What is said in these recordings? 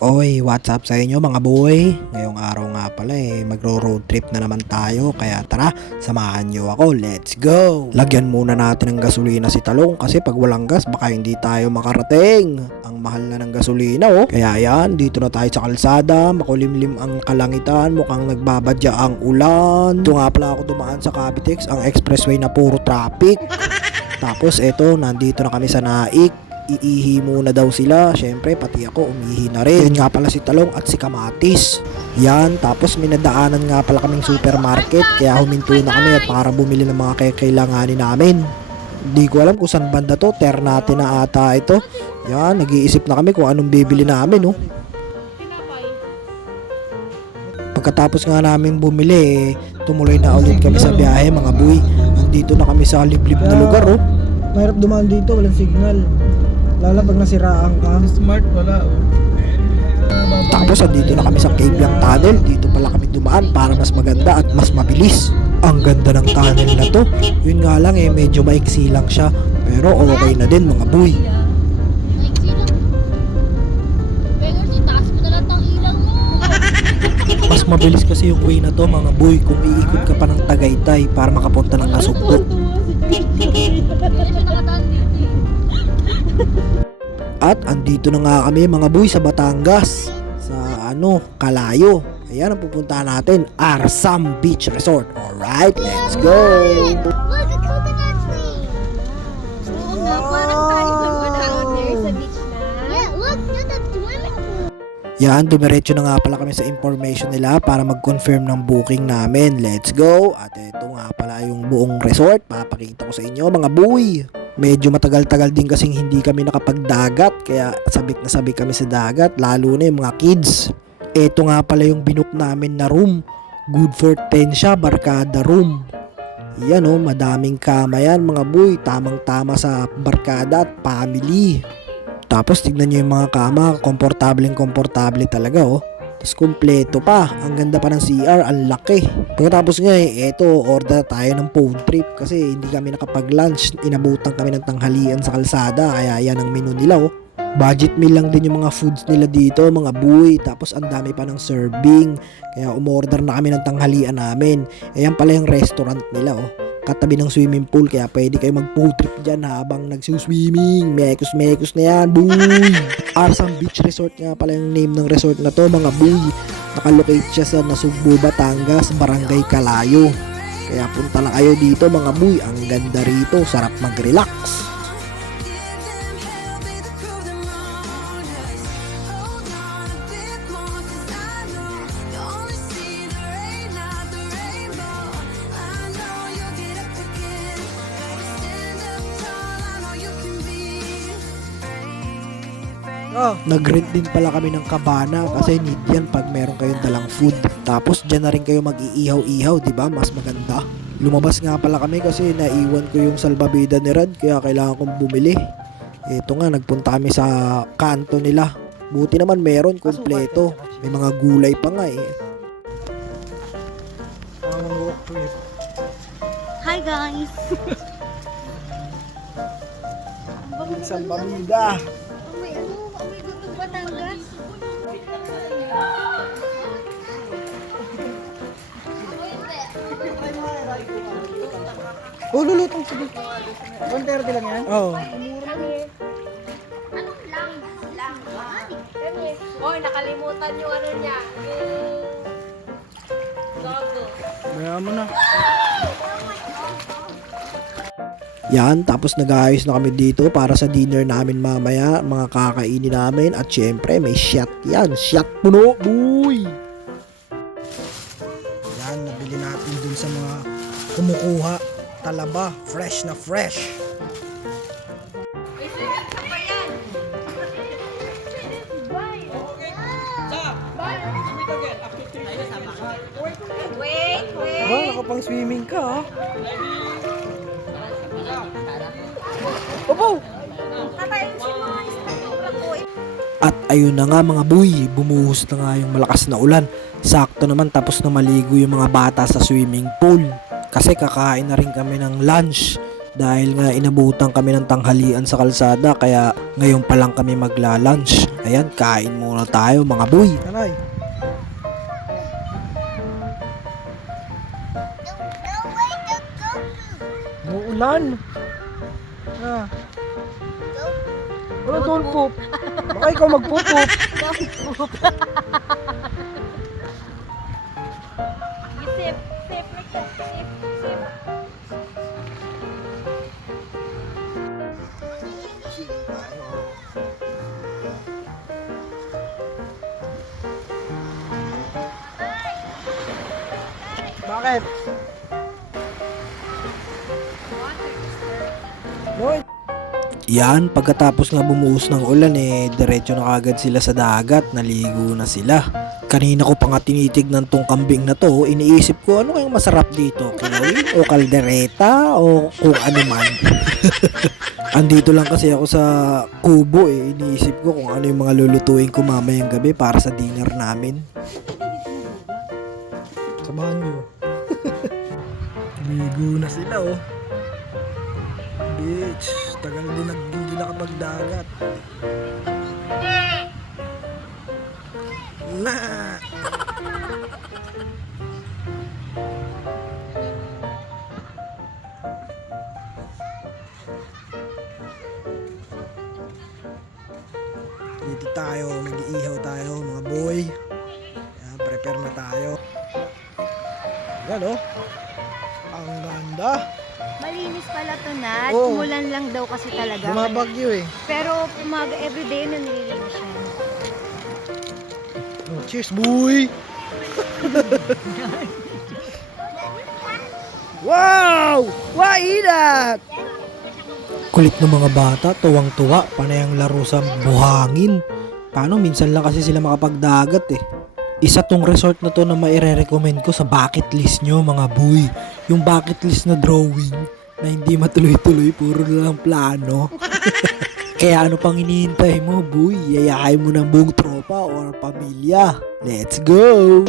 Oy, what's up sa inyo mga boy? Ngayong araw nga pala magro-road trip na naman tayo. Kaya tara, samahan nyo ako. Let's go! Lagyan muna natin ng gasolina si Talong kasi pag walang gas baka hindi tayo makarating. Ang mahal na ng gasolina oh. Kaya yan, dito na tayo sa kalsada. Makulimlim ang kalangitan. Mukhang nagbabadya ang ulan. Ito nga pala ako dumaan sa Cavitex, ang expressway na puro traffic. Tapos eto, nandito na kami sa Naik. Iihi muna daw sila. Syempre pati ako umihi na rin. Yan nga pala si Talong at si Kamatis. Yan, tapos minadaanan nga pala kaming supermarket. Kaya huminto na kami at para bumili ng mga kakailanganin namin. Hindi ko alam kung saan banda to. Ternate na ata ito. Yan, nag-iisip na kami kung anong bibili namin oh. Pagkatapos nga namin bumili tumuloy na ulit kami sa biyahe mga boy. Andito na kami sa liblib na lugar oh. Mahirap dumaan dito, walang signal. Lalo pag nasiraan ka. Smart wala oh. Tapos andito na kami sa Cabiang Tunnel. Dito pala kami dumaan para mas maganda at mas mabilis. Ang ganda ng tunnel na to. Yun nga lang medyo maiksi lang siya. Pero okay na din mga boy. Mas mabilis kasi yung way na to mga boy kung iikot ka pa ng Tagaytay para makapunta ng Nasugbo. At andito na nga kami mga boy sa Batangas. Sa Kalayo. Ayan ang pupuntahan natin, Arsam Beach Resort. Alright, let's go! Look, a coconut tree. Oo nga, parang tayo nagmanaon there sa beach na. Yeah, look, at the swimming pool. Yan, dumiretso na nga pala kami sa information nila para mag-confirm ng booking namin. Let's go! At ito nga pala yung buong resort. Papakita ko sa inyo mga boy. Medyo matagal-tagal din kasing hindi kami nakapagdagat. Kaya sabik na sabik kami sa dagat. Lalo na yung mga kids. Ito nga pala yung binook namin na room. Good for 10 siya, barkada room. Yan oh, madaming kama yan mga boy. Tamang-tama sa barkada at family. Tapos tignan nyo yung mga kama, komportable talaga oh. Tapos kumpleto pa, ang ganda pa ng CR, ang laki. Pagkatapos nga eto, order tayo ng food trip kasi hindi kami nakapag-lunch. Inabutan kami ng tanghalian sa kalsada, kaya yan ang menu nila oh. Budget meal lang din yung mga foods nila dito, mga buhay. Tapos ang dami pa ng serving, kaya umorder na kami ng tanghalian namin. Ayan pala yung restaurant nila oh. Katabi ng swimming pool kaya pwede kayo mag-food trip dyan habang nagsuswimming. Mekos na yan, boy! Arsam Beach Resort nga pala yung name ng resort na to, mga boy. Nakalocate siya sa Nasugbo, Batangas, Barangay Kalayo. Kaya punta na kayo dito mga boy. Ang ganda rito, sarap mag-relax. Nag-rent din pala kami ng kabana kasi need yan pag meron kayong dalang food. Tapos dyan na rin kayo mag-iihaw-ihaw, di ba? Mas maganda. Lumabas nga pala kami kasi naiwan ko yung salbabida ni Rad kaya kailangan kong bumili. Ito nga, nagpunta kami sa kanto nila. Buti naman meron, kompleto. May mga gulay pa nga eh. Hi guys. Salbabida. May gutong Batangas. Oh, lulutong sige. 130 lang yan? Oo. Anong lang? Hoy, nakalimutan yung ano niya. Yung logo. Maya mo na. Yan, tapos nag-aayos na kami dito para sa dinner namin mamaya, mga kakainin namin at syempre may shot yan, shot puno, boy! Yan, nabili natin dun sa mga kumukuha, talaba, fresh na fresh. Wait. Ba, nakapang swimming ka ha? Opo! At ayun na nga mga boy, bumuhos na nga yung malakas na ulan. Sakto naman tapos na maligo yung mga bata sa swimming pool. Kasi kakain na rin kami ng lunch. Dahil nga inabutan kami ng tanghalian sa kalsada kaya ngayon pa lang kami magla-lunch. Ayan, kain muna tayo mga boy. Aray. Muulan. Ah. Wala don't poop. Baka ikaw magpupoop. You sip, sip like that. Sip, sip. Bakit? Boy. Yan, pagkatapos nga bumuhos ng ulan diretso na kagad sila sa dagat, naligo na sila. Kanina ko pa nga tinitignan tong kambing na to, iniisip ko ano kayang masarap dito, kilawin o kaldereta o kung ano man. Andito lang kasi ako sa kubo iniisip ko kung ano yung mga lulutuin ko mamayang gabi para sa dinner namin. Samahan nyo. Ligo na sila Bitch, tagal din hindi nakapagdagat. Na. Dito tayo, mag-iihaw tayo mga boy. Yan, prepare na tayo. Yan ang ganda. Malinis pala to, Nat. Oo. Umulan lang daw kasi talaga. Bumabagyo Pero umaga everyday na nililinis siya. Oh, cheers boy. Wow! Why that? Kulit ng mga bata, tuwang-tuwa, panay ang laro sa buhangin. Paano minsan lang kasi sila makapagdagat Isa tong resort na to na maire-recommend ko sa bucket list nyo mga boy. Yung bucket list na drawing na hindi matuloy-tuloy, puro na lang plano. Kaya ano pang hinihintay mo boy? Yayain mo ng buong tropa or pamilya. Let's go!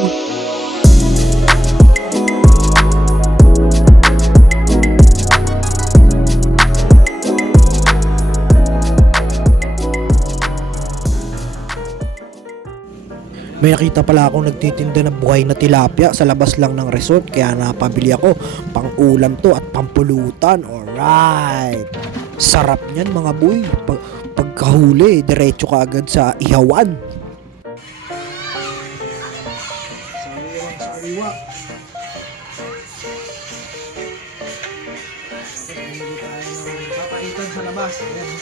May nakita pala akong nagtitinda ng buhay na tilapia sa labas lang ng resort kaya napabili ako. Pang ulam to at pampulutan. Alright! Sarap niyan mga boy. Pagkahuli, diretso ka agad sa ihawan. Sariwa. Papaitan sa labas. Ayan.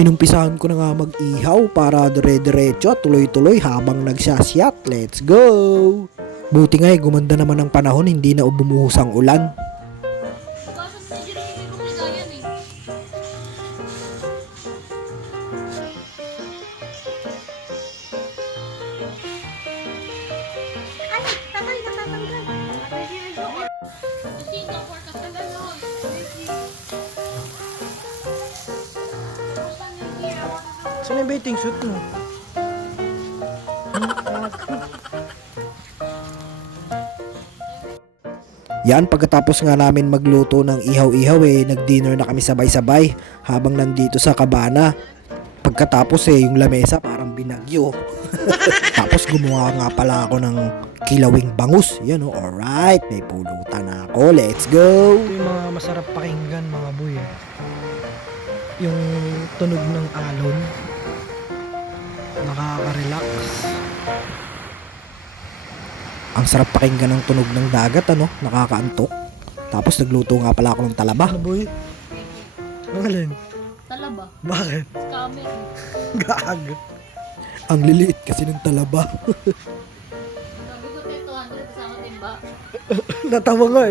Inumpisahan ko na nga mag-ihaw para dire-diretso at tuloy-tuloy habang nagsasyat. Let's go! Buti nga gumanda naman ang panahon, hindi na bumuhos ang ulan. Ay, tatay, natatanggal. Saan yung bathing suit mo? Yan, pagkatapos nga namin magluto ng ihaw-ihaw nag-dinner na kami sabay-sabay habang nandito sa kabana. Pagkatapos yung lamesa parang binagyo. Tapos gumawa nga pala ako ng kilawing bangus. Yan alright, may pulutan na ako. Let's go! Ito yung mga masarap pakinggan mga boy. Yung tunog ng alon. Nakaka-relax. Ang sarap pakinggan ng tunog ng dagat, nakakaantok. Tapos nagluto nga pala ako ng talaba. Ano boy? Ang alin? Talaba. Bakit? Scammer. Gag. Ang liliit kasi ng talaba. Sabi ko 200 kasama timba. Natawa nga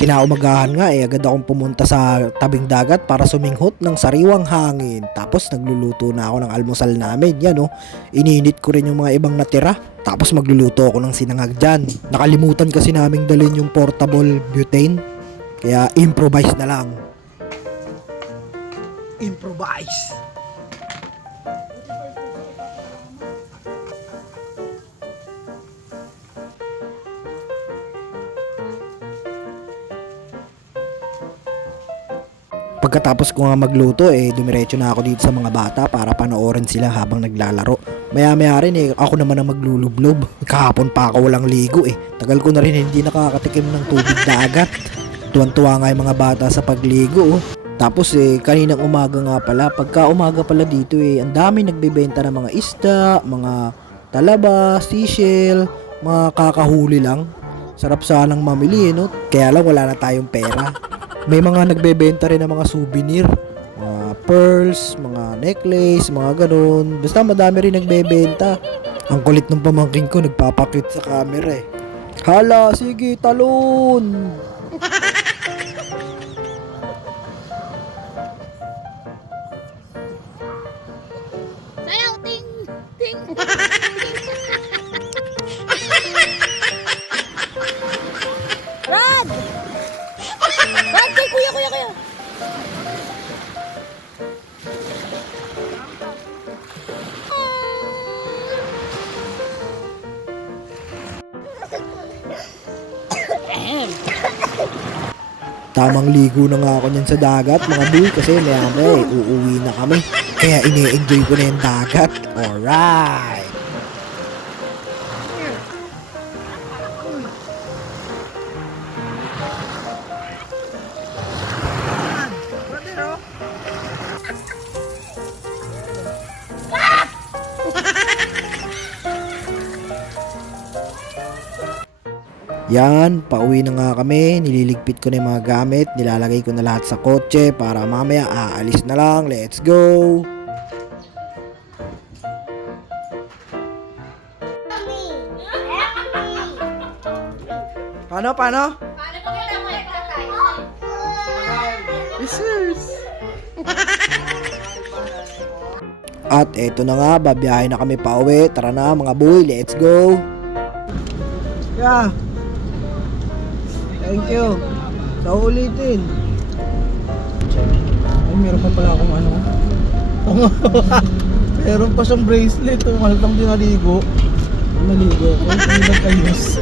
Kinaumagahan nga agad akong pumunta sa tabing dagat para suminghot ng sariwang hangin. Tapos nagluluto na ako ng almusal namin. Yan ininit ko rin yung mga ibang natira. Tapos magluluto ako ng sinangag dyan. Nakalimutan kasi naming dalhin yung portable butane. Kaya improvise na lang. Improvise. Pagkatapos ko nga magluto, dumiretso na ako dito sa mga bata para panoorin sila habang naglalaro. Maya-maya rin ako naman ang maglulublob. Kahapon pa ako walang ligo Tagal ko na rin hindi nakakatikim ng tubig dagat. Tuwan-tuwa nga yung mga bata sa pagligo Tapos kaninang umaga nga pala, pagka umaga pala dito ang dami nagbebenta ng mga isda, mga talaba, seashell, mga kakahuli lang. Sarap sanang mamili no? Kaya lang wala na tayong pera. May mga nagbebenta rin ng mga souvenir, mga pearls, mga necklace, mga ganun. Basta madami rin nagbebenta. Ang kulit ng pamangkin ko, nagpapakit sa camera Hala, sige, talon! Sayaw, ting! Ting! Rod! Rod, kay kuya! Tamang ligo na nga ako niyan sa dagat mga boy kasi maya-maya uuwi na kami. Kaya ini-enjoy ko na yung dagat. Alright! Yan, pauwi na nga kami, nililigpit ko na yung mga gamit, nilalagay ko na lahat sa kotse para mamaya aalis na lang, let's go! Paano? Paano pa kita mo tatay? At eto na nga, babiyahe na kami pauwi, tara na mga boy, let's go! Yeah! Thank you. Sa ulitin. Ay, meron pa pala akong ano. Meron pa siyang bracelet. Malatang dinaligo. Maligo. Kung nagkayos.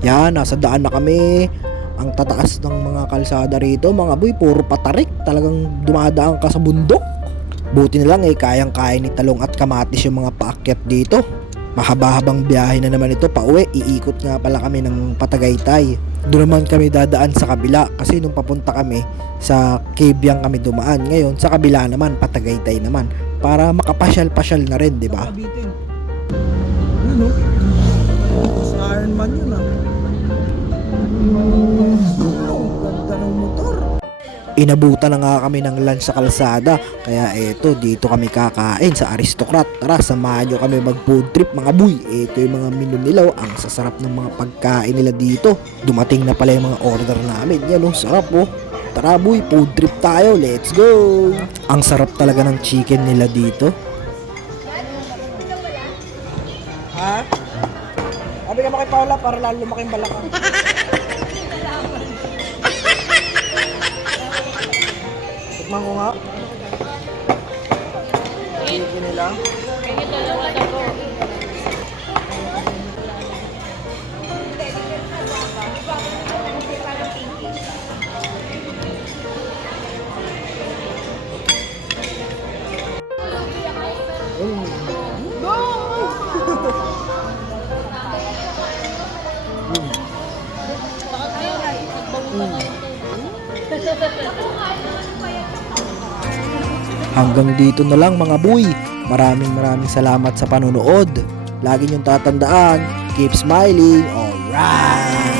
Yan, nasa daan na kami. Ang tataas ng mga kalsada rito, mga boy, puro patarik. Talagang dumadaan ka sa bundok. Buti na lang kayang-kaya ni Talong at Kamatis yung mga paakyat dito. Mahaba-habang biyahe na naman ito pauwi. Iikot nga pala kami ng Patagaytay. Doon naman kami dadaan sa kabila kasi nung papunta kami sa Cabiang kami dumaan. Ngayon sa kabila naman Patagaytay naman para makapasyal-pasyal na rin, di ba? Kabitin. Ano? Sa Iron Man yun Ganda ng motor. Inabutan na nga kami ng lunch sa kalsada. Kaya eto, dito kami kakain sa Aristocrat. Tara, samahan nyo kami mag food trip mga boy. Eto yung mga menu nila. Ang sasarap ng mga pagkain nila dito. Dumating na pala yung mga order namin. Yan sarap Tara boy, food trip tayo. Let's go! Ang sarap talaga ng chicken nila dito. Ha? Sabi ka kay Paula para lalo lumaking balakang. Tikman ko nga. Chicken nila. Hanggang dito na lang mga boy. Maraming salamat sa panonood. Lagi niyong tatandaan, keep smiling. Alright!